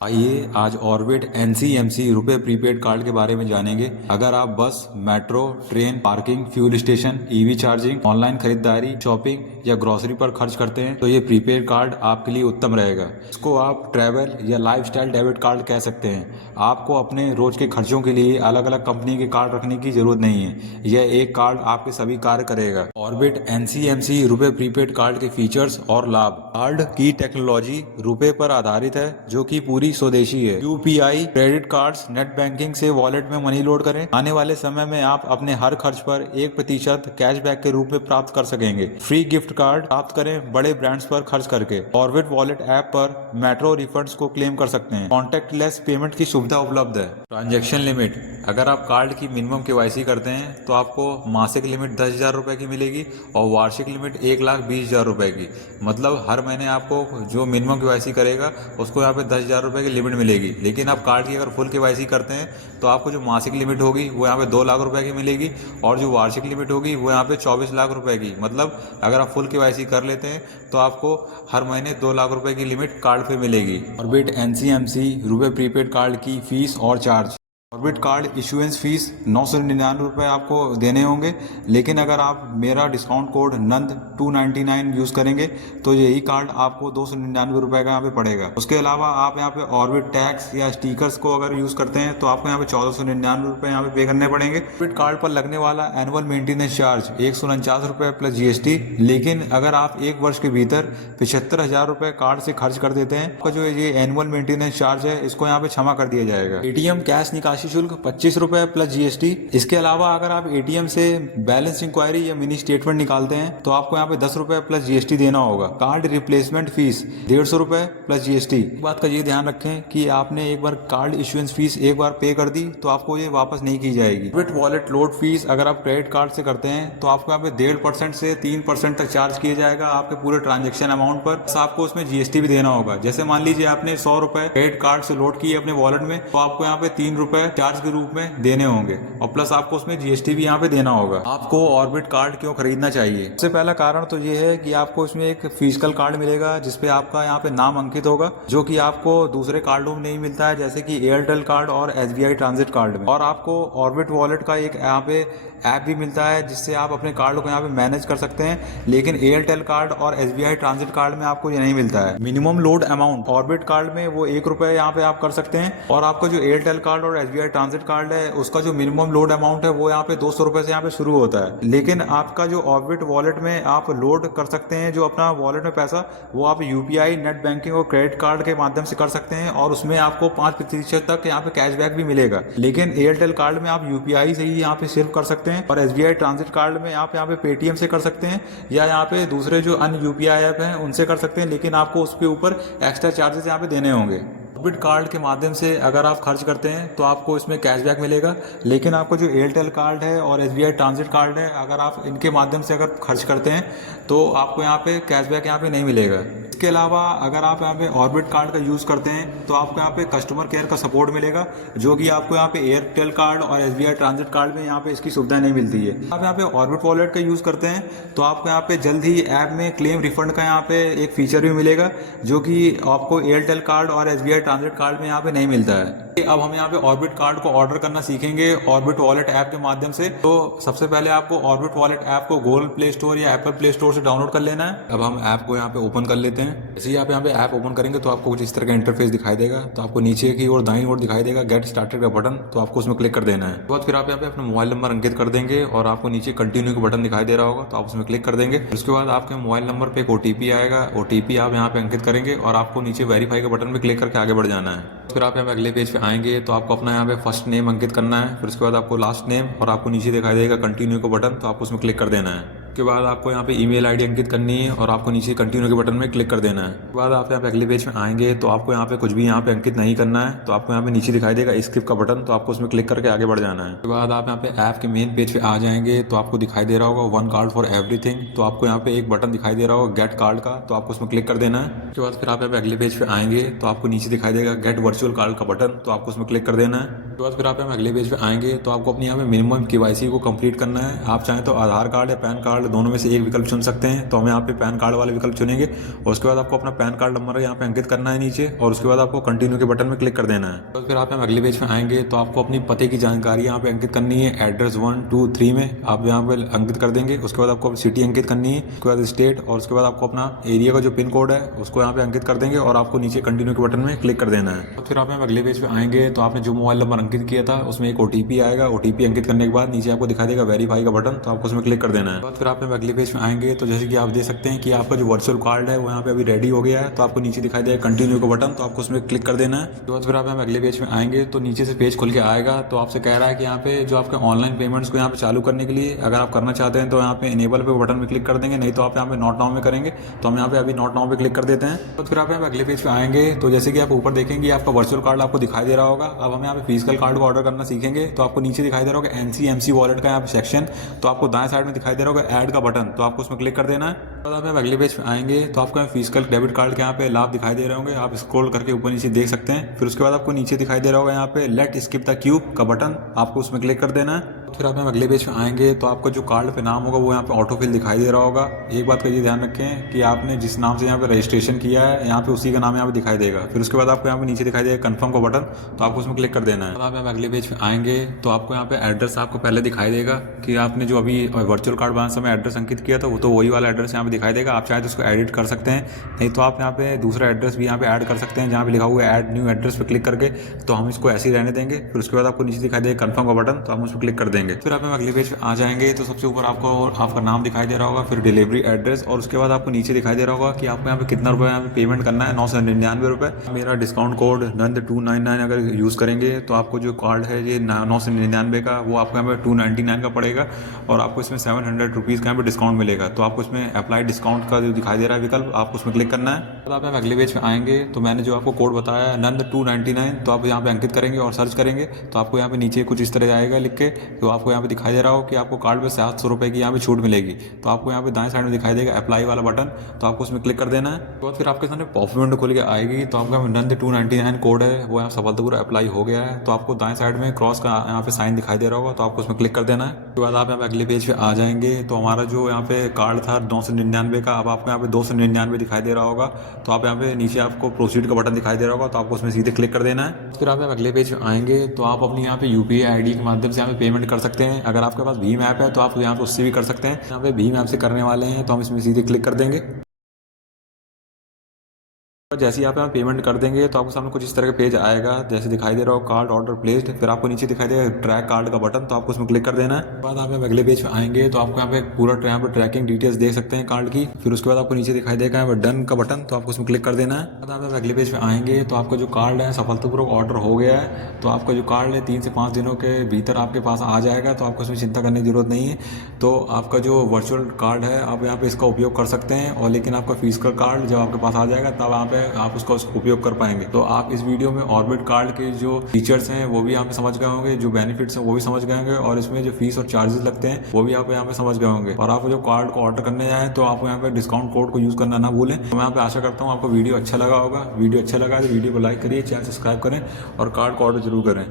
आइए आज orbit NCMC रुपए प्रीपेड कार्ड के बारे में जानेंगे। अगर आप बस, metro, train, parking, fuel station, EV charging, online खरीदारी, शॉपिंग या ग्रोसरी पर खर्च करते हैं तो ये प्रीपेड कार्ड आपके लिए उत्तम रहेगा। इसको आप ट्रैवल या लाइफस्टाइल डेबिट कार्ड कह सकते हैं। आपको अपने रोज के खर्चों के लिए अलग अलग कंपनी के कार्ड रखने की जरूरत नहीं है। यह एक कार्ड आपके सभी कार्य करेगा। ऑर्बिट NCMC रुपए प्रीपेड कार्ड के फीचर्स और लाभ। कार्ड की टेक्नोलॉजी रुपए पर आधारित है, जो कि पूरी स्वदेशी है। UPI credit cards, net banking से वॉलेट में मनी लोड करें। आने वाले समय में आप अपने हर खर्च पर 1% कैशबैक के रूप में प्राप्त कर सकेंगे। फ्री गिफ्ट कार्ड प्राप्त करें बड़े ब्रांड्स पर खर्च करके। ऑर्बिट वॉलेट ऐप पर मेट्रो रिफंड्स को क्लेम कर सकते हैं। कॉन्टेक्टलेस पेमेंट की सुविधा उपलब्ध है। Transaction limit. अगर आप कार्ड की मिनिमम KYC करते हैं तो आपको मासिक लिमिट 10,000 रुपए की मिलेगी और वार्षिक लिमिट 1,20,000 रुपए की। मतलब हर महीने आपको जो मिनिमम KYC करेगा उसको यहाँ पे 10,000 रुपए की लिमिट मिलेगी। लेकिन आप कार्ड की अगर फुल KYC करते हैं तो आपको जो मासिक लिमिट होगी वो यहाँ पे 2 लाख रुपए की मिलेगी और जो वार्षिक लिमिट होगी वो यहाँ पे 24 लाख रुपए की। मतलब अगर आप फुल KYC कर लेते हैं तो आपको हर महीने 2 लाख रुपए की लिमिट कार्ड पे मिलेगी। ऑर्बिट NCMC रुपए प्रीपेड कार्ड की फीस और charge. Orbit card issuance fees 999 रुपये आपको देने होंगे। लेकिन अगर आप मेरा डिस्काउंट कोड नंद 299 यूज़ करेंगे तो यही कार्ड आपको 299 रुपये का यहाँ पे पड़ेगा। उसके अलावा आप यहाँ पे ऑर्बिट टैक्स या स्टिकर्स को अगर यूज़ करते हैं तो आपको यहाँ पे 1499 रुपये यहाँ पे पे करने पड़ेंगे। ऑर्बिट कार्ड पर लगने वाला एनुअल मेंटेनेंस चार्ज 149 रुपये प्लस GST। लेकिन अगर आप एक वर्ष के भीतर 75,000 रुपये कार्ड से खर्च कर देते हैं, आपका जो ये एनुअल मेंटेनेंस चार्ज है इसको यहाँ पे क्षमा कर दिया जाएगा। ATM कैश निकासी शुल्क 25 रुपए प्लस GST। इसके अलावा अगर आप ATM से बैलेंस इंक्वायरी या मिनी स्टेटमेंट निकालते हैं तो आपको यहाँ पे 10 रुपए प्लस GST देना होगा। कार्ड रिप्लेसमेंट फीस 150 रुपए प्लस GST। एक बात का ये ध्यान रखें कि आपने एक बार कार्ड इशुएंस फीस एक बार पे कर दी तो आपको ये वापस नहीं की जाएगी। ऑर्बिट वॉलेट लोड फीस अगर आप क्रेडिट कार्ड से करते हैं तो आपको यहाँ पे 1.5% से 3% तक चार्ज किया जाएगा आपके पूरे ट्रांजेक्शन अमाउंट पर। आपको उसमें GST भी देना होगा। जैसे मान लीजिए आपने 100 रुपए क्रेडिट कार्ड से लोड किए अपने वॉलेट में तो आपको यहाँ पे 3 रुपए चार्ज के रूप में देने होंगे और प्लस आपको उसमें GST भी यहाँ पे देना होगा। आपको ऑर्बिट कार्ड क्यों खरीदना चाहिए? सबसे पहला कारण तो ये है कि आपको इसमें एक फिजिकल कार्ड मिलेगा जिसपे आपका यहाँ पे नाम अंकित होगा, जो कि आपको दूसरे कार्डों में नहीं मिलता है, जैसे कि एयरटेल कार्ड और SBI ट्रांजिट कार्ड में। और आपको ऑर्बिट वॉलेट का एक यहाँ पे ऐप भी मिलता है जिससे आप अपने कार्ड को यहाँ पे मैनेज कर सकते हैं। लेकिन एयरटेल कार्ड और SBI ट्रांजिट कार्ड में आपको ये नहीं मिलता है। Minimum load amount orbit card में वो 1 रुपए यहाँ पे आप कर सकते हैं और आपका जो एयरटेल कार्ड और SBI ट्रांजिट कार्ड है उसका जो मिनिमम लोड अमाउंट है वो यहाँ पे 200 रुपए से यहाँ पे शुरू होता है। लेकिन आपका जो ऑर्बिट वॉलेट में आप लोड कर सकते हैं जो अपना वॉलेट में पैसा, वो आप UPI, नेट बैंकिंग और क्रेडिट कार्ड के माध्यम से कर सकते हैं और उसमें आपको 5% तक यहाँ पे कैशबैक भी मिलेगा। लेकिन एयरटेल कार्ड में आप UPI से ही यहाँ पे सिर्फ कर सकते हैं और SBI ट्रांजिट कार्ड में आप यहाँ पे पेटीएम से कर सकते हैं या यहाँ पे दूसरे जो अन्य UPI ऐप हैं उनसे कर सकते हैं। लेकिन आपको उसके ऊपर एक्स्ट्रा चार्जेस यहाँ पे देने होंगे। ऑर्बिट कार्ड के माध्यम से अगर आप खर्च करते हैं तो आपको इसमें कैशबैक मिलेगा। लेकिन आपको जो एयरटेल कार्ड है और SBI ट्रांजिट कार्ड है, अगर आप इनके माध्यम से अगर खर्च करते हैं तो आपको यहाँ पे कैशबैक यहाँ पे नहीं मिलेगा। इसके अलावा अगर आप यहाँ पे ऑर्बिट कार्ड का यूज़ करते हैं तो आपको यहाँ पे कस्टमर केयर का सपोर्ट मिलेगा, जो कि आपको यहाँ पे एयरटेल कार्ड और SBI ट्रांजिट कार्ड में यहाँ पे इसकी सुविधा नहीं मिलती है। आप यहाँ पे ऑर्बिट वॉलेट का यूज़ करते हैं तो आपको यहाँ पे जल्द ही ऐप में क्लेम रिफंड का यहाँ पे एक फीचर भी मिलेगा, जो कि आपको एयरटेल कार्ड और SBI ट्रांजिट कार्ड में यहाँ पे नहीं मिलता है। अब हम यहाँ पे ऑर्बिट कार्ड को ऑर्डर करना सीखेंगे ऑर्बिट वॉलेट ऐप के माध्यम से। तो सबसे पहले आपको ऑर्बिट वॉलेट ऐप को गूगल प्ले स्टोर या एप्पल प्ले स्टोर से डाउनलोड कर लेना है। अब हम ऐप को यहाँ पे ओपन कर लेते हैं। जैसे ही आप यहाँ पे ऐप ओपन करेंगे तो आपको कुछ इस तरह का इंटरफेस दिखाई देगा। तो आपको नीचे की ओर दाईं ओर दिखाई देगा गेट स्टार्टेड का बटन, तो आपको उसमें क्लिक कर देना है। तो फिर आप यहाँ पे अपना मोबाइल नंबर अंकित कर देंगे और आपको नीचे कंटिन्यू का बटन दिखाई दे रहा होगा, तो आप उसमें क्लिक कर देंगे। उसके बाद आपके मोबाइल नंबर पे एक OTP आएगा। OTP आप यहाँ पे अंकित करेंगे और आपको नीचे वेरीफाई के बटन पे क्लिक करके आगे बढ़ जाना है। फिर आप यहाँ पे अगले पेज पे आएंगे तो आपको अपना यहाँ पे फर्स्ट नेम अंकित करना है। फिर उसके बाद आपको लास्ट नेम और आपको नीचे दिखाई देगा कंटिन्यू का बटन, तो आप उसमें क्लिक कर देना है। उसके बाद आपको यहाँ पे ईमेल आईडी अंकित करनी है और आपको नीचे कंटिन्यू के बटन में क्लिक कर देना है। उसके बाद आप यहाँ पे अगले पेज में आएंगे तो आपको यहाँ पे कुछ भी यहाँ पे अंकित नहीं करना है। तो आपको यहाँ पे नीचे दिखाई देगा स्किप का बटन, तो आपको उसमें क्लिक करके आगे बढ़ जाना है। उसके बाद आप यहाँ पे ऐप के मेन पेज पे आ जाएंगे तो आपको दिखाई दे रहा होगा वन कार्ड फॉर एवरीथिंग। तो आपको यहाँ पे एक बटन दिखाई दे रहा होगा गेट कार्ड का, तो आपको उसमें क्लिक कर देना है। उसके बाद फिर आप यहाँ पे अगले पेज पे आएंगे तो आपको नीचे दिखाई देगा गेट वर्चुअल कार्ड का बटन, तो आपको उसमें क्लिक कर देना है। उसके बाद फिर आप यहाँ पे अगले पेज पे आएंगे तो आपको अपनी यहाँ पे मिनिमम KYC को कंप्लीट करना है। आप चाहें तो आधार कार्ड या पैन कार्ड दोनों में से एक विकल्प चुन सकते हैं। तो हम यहाँ पे पैन कार्ड वाले विकल्प चुनेंगे और उसके बाद आपको अपना पैन कार्ड नंबर यहाँ पे अंकित करना है नीचे, और उसके बाद आपको कंटिन्यू के बटन में क्लिक कर देना है। तो फिर आप यहाँ अगले पेज में आएंगे तो आपको अपनी पते की जानकारी यहाँ पे अंकित करनी है। एड्रेस 1, 2, 3 में आप यहाँ पे अंकित कर देंगे। उसके बाद आपको सिटी अंकित करनी है, उसके बाद स्टेट, और उसके बाद आपको अपना एरिया का जो पिन कोड है उसको यहाँ पे अंकित कर देंगे और आपको नीचे कंटिन्यू के बटन में क्लिक कर देना है। तो फिर आप यहाँ अगले पेज पे आएंगे तो आपने जो मोबाइल नंबर अंकित किया था उसमें एक OTP आएगा। OTP अंकित करने के बाद नीचे आपको दिखाई देगा वेरीफाई का बटन, तो आपको उसमें क्लिक कर देना है। फिर आप अगले पेज में आएंगे तो जैसे कि आप देख सकते हैं कि आपका जो वर्चुअल कार्ड है वो यहाँ पे अभी रेडी हो गया है। तो आपको नीचे दिखाई देगा कंटिन्यू का बटन, तो आपको उसमें क्लिक कर देना है। तो फिर आप अगले पेज में आएंगे तो नीचे से पेज खुल के आएगा। तो आपसे कह रहा है कि यहाँ पे जो आपके ऑनलाइन पेमेंट्स को यहाँ पे चालू करने के लिए अगर आप करना चाहते हैं तो यहाँ पे इनेबल पे बटन में क्लिक कर देंगे, नहीं तो आप यहाँ पे नॉट नाउ में करेंगे। तो हम यहाँ पे अभी नॉट नाउ पे क्लिक कर देते हैं। तो फिर आप यहाँ पे अगले पेज पे आएंगे तो जैसे कि आप ऊपर देखेंगे आपका वर्चुअल कार्ड आपको दिखाई दे रहा होगा। अब हम यहाँ पे फिजिकल कार्ड को ऑर्डर करना सीखेंगे। तो आपको नीचे दिखाई दे रहा होगा NCMC वॉलेट का यहाँ पे सेक्शन, तो आपको दाएं साइड में दिखाई दे रहा होगा ऐड का बटन, तो आपको उसमें क्लिक कर देना है। तो आप अगले पेज पे आएंगे तो आपको फिजिकल डेबिट कार्ड के यहाँ पे लाभ दिखाई दे रहे होंगे, आप स्क्रॉल करके ऊपर नीचे देख सकते हैं। फिर उसके बाद आपको नीचे दिखाई दे रहा होगा यहाँ पे लेट स्किप द क्यू का बटन, आपको उसमें क्लिक कर देना है। फिर आप अगले पेज पे आएंगे तो आपका जो कार्ड पे नाम होगा वो यहाँ पे ऑटोफिल दिखाई दे रहा होगा। एक बात का ये ध्यान रखें कि आपने जिस नाम से यहाँ पे रजिस्ट्रेशन किया है यहाँ पे उसी का नाम यहाँ पे दिखाई देगा। फिर उसके बाद आपको यहाँ पे नीचे दिखाई देगा कंफर्म का बटन, तो आपको उसमें क्लिक कर देना है। अब आप अगले पेज पे आएंगे तो आपको यहाँ पे एड्रेस आपको पहले दिखाई देगा कि आपने जो अभी वर्चुअल कार्ड बनाने समय एड्रेस अंकित किया था वो तो वही वाला एड्रेस यहाँ पे दिखाई देगा। आप चाहे तो उसको एडिट कर सकते हैं, नहीं तो आप यहाँ पे दूसरा एड्रेस भी यहाँ पे ऐड कर सकते हैं जहाँ पे लिखा हुआ है ऐड न्यू एड्रेस पे क्लिक करके। तो हम इसको ऐसे ही रहने देंगे। फिर उसके बाद आपको नीचे दिखाई देगा कंफर्म का बटन, तो हम उस पर क्लिक कर देंगे। फिर आप अगले पेज आ जाएंगे तो सबसे ऊपर आपको आपका नाम दिखाई दे रहा होगा, फिर डिलीवरी एड्रेस, और उसके बाद आपको नीचे दिखाई दे रहा होगा कि आपको यहाँ पे कितना रुपये यहाँ पे पेमेंट करना है, 999 रुपये। मेरा डिस्काउंट कोड NND299 अगर यूज़ करेंगे तो आपको जो कार्ड है ये 999 का वो आपको यहाँ पे 299 का पड़ेगा, और आपको इसमें 700 रुपीज़ का यहाँ पे डिस्काउंट मिलेगा। तो आपको इसमें अप्लाई डिस्काउंट का जो दिखाई दे रहा है विकल्प, आपको उसमें क्लिक करना है। तो आप अगले पेज में आएंगे तो मैंने जो आपको कोड बताया NND299, तो आप यहाँ पे अंकित करेंगे और सर्च करेंगे तो आपको यहाँ पे नीचे कुछ इस तरह आएगा लिख के, तो आपको यहाँ पे दिखाई दे रहा हो कि आपको कार्ड पे 700 रुपये की यहाँ पे छूट मिलेगी। तो आपको यहाँ पे दाएं साइड में दिखाई देगा अप्लाई वाला बटन, तो आपको उसमें क्लिक कर देना है। तो फिर आपके सामने पॉप विंडो खुल के आएगी। तो आपका NND299 कोड है वो यहाँ सफलतापूर्वक अप्लाई हो गया है। तो आपको दाएं साइड में क्रॉस का यहाँ पे साइन दिखाई दे रहा होगा, तो आपको उसमें क्लिक कर देना है। उसके बाद आप यहाँ पे अगले पेज पे आ जाएंगे तो हमारा जो यहाँ पे कार्ड था 999 का, अब आपको यहाँ पे 299 दिखाई दे रहा होगा। तो आप यहाँ पे नीचे आपको प्रोसीड का बटन दिखाई दे रहा होगा, तो आपको उसमें सीधे क्लिक कर देना है। फिर आप अगले पेज पे आएंगे तो आप अपनी यहाँ पे UPI ID के माध्यम से यहाँ पे पेमेंट कर सकते हैं। अगर आपके पास भीम ऐप है तो आप यहाँ पे उससे भी कर सकते हैं। यहाँ पे भीम ऐप से करने वाले हैं तो हम इसमें सीधे क्लिक कर देंगे। जैसे ही आप यहाँ पेमेंट कर देंगे तो आपको सामने कुछ इस तरह का पेज आएगा, जैसे दिखाई दे रहा हो कार्ड ऑर्डर प्लेस्ड। फिर आपको नीचे दिखाई देगा ट्रैक कार्ड का बटन, तो आपको उसमें क्लिक कर देना है। बाद आप अगले पेज पे आएंगे तो आपको यहाँ पे पूरा यहाँ पे ट्रैकिंग डिटेल्स देख सकते हैं कार्ड की। फिर उसके बाद आपको नीचे दिखाई देगा यहाँ पे डन का बटन, तो आपको उसमें क्लिक कर देना है। बाद आप अगले पेज पे आएंगे तो आपका जो कार्ड है सफलतापूर्वक ऑर्डर हो गया है। तो आपका जो कार्ड है 3 से 5 दिनों के भीतर आपके पास आ जाएगा, तो आपको इसमें चिंता करने की जरूरत नहीं है। तो आपका जो वर्चुअल कार्ड है आप यहाँ पे इसका उपयोग कर सकते हैं, और लेकिन आपका फिजिकल कार्ड जब आपके पास आ जाएगा तब यहाँ पे आप उसका उपयोग कर पाएंगे। तो आप इस वीडियो में ऑर्बिट कार्ड के जो फीचर्स हैं वो भी यहाँ पे समझ गए होंगे, जो बेनिफिट्स हैं वो भी समझ गए होंगे, और इसमें जो फीस और चार्जेस लगते हैं वो भी आप यहाँ पे समझ गए होंगे। और आप जो कार्ड को ऑर्डर करने जाएं तो आप यहाँ पे डिस्काउंट कोड को यूज करना ना भूलें। तो मैं यहाँ पे आशा करता हूँ आपको वीडियो अच्छा लगा होगा। वीडियो अच्छा लगा तो वीडियो को लाइक करिए, चैनल सब्सक्राइब करें और कार्ड को ऑर्डर जरूर करें।